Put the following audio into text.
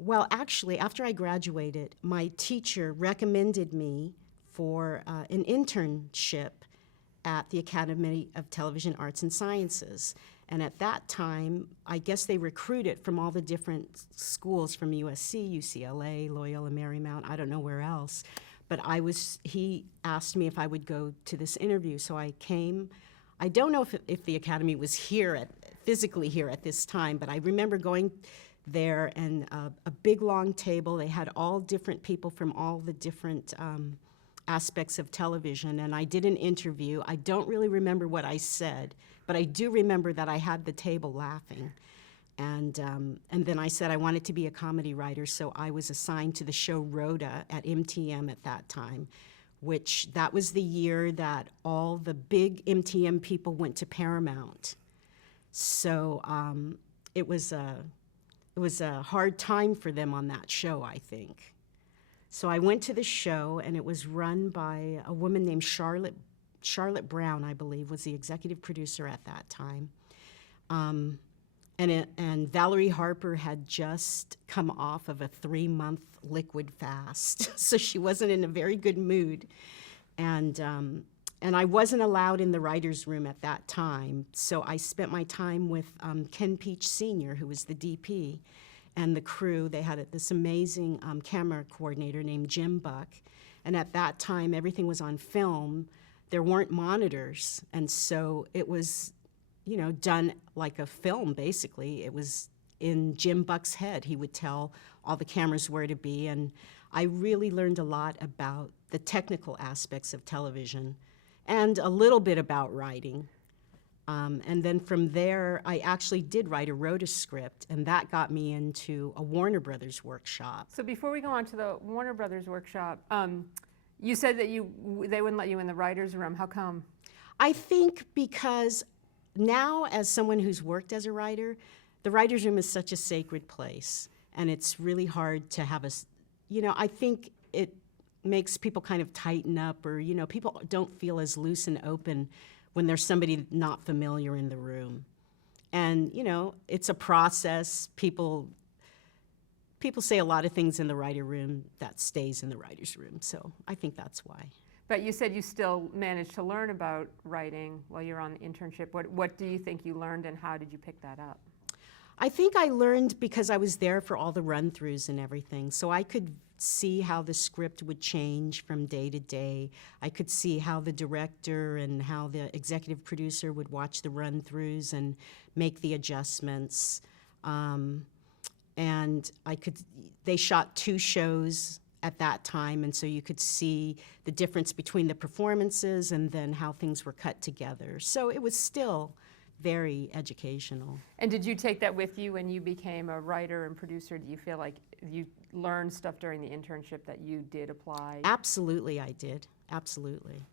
Well, actually, after I graduated, my teacher recommended me for an internship at the Academy of Television Arts and Sciences. And at that time, I guess they recruited from all the different schools, from USC, UCLA, Loyola Marymount, I don't know where else. But he asked me if I would go to this interview, so I came. I don't know if the Academy was physically here at this time, but I remember going there, and a big long table. They had all different people from all the different aspects of television, and I did an interview. I don't really remember what I said, but I do remember that I had the table laughing. And then I said I wanted to be a comedy writer, so I was assigned to the show Rhoda at MTM at that time, which that was the year that all the big MTM people went to Paramount. So it was a hard time for them on that show, I think. So I went to the show, and it was run by a woman named Charlotte Brown, I believe, was the executive producer at that time. And Valerie Harper had just come off of a 3-month liquid fast, so she wasn't in a very good mood. And I wasn't allowed in the writer's room at that time, so I spent my time with Ken Peach Sr., who was the DP, and the crew. They had this amazing camera coordinator named Jim Buck, and at that time, everything was on film. There weren't monitors, and so it was, done like a film, basically. It was in Jim Buck's head. He would tell all the cameras where to be, and I really learned a lot about the technical aspects of television and a little bit about writing. And then from there, I actually did write a Rhoda script, and that got me into a Warner Brothers workshop. So before we go on to the Warner Brothers workshop, you said that they wouldn't let you in the writer's room. How come? I think because now, as someone who's worked as a writer, the writer's room is such a sacred place, and it's really hard to have I think it makes people kind of tighten up, or, people don't feel as loose and open when there's somebody not familiar in the room. And, it's a process. People say a lot of things in the writer room that stays in the writer's room, so I think that's why. But you said you still managed to learn about writing while you're on the internship. What do you think you learned, and how did you pick that up? I think I learned because I was there for all the run-throughs and everything, so I could see how the script would change from day to day. I could see how the director and how the executive producer would watch the run-throughs and make the adjustments. And they shot 2 shows at that time, and so you could see the difference between the performances and then how things were cut together. So it was still very educational. And did you take that with you when you became a writer and producer? Do you feel like you learned stuff during the internship that you did apply? Absolutely, I did. Absolutely.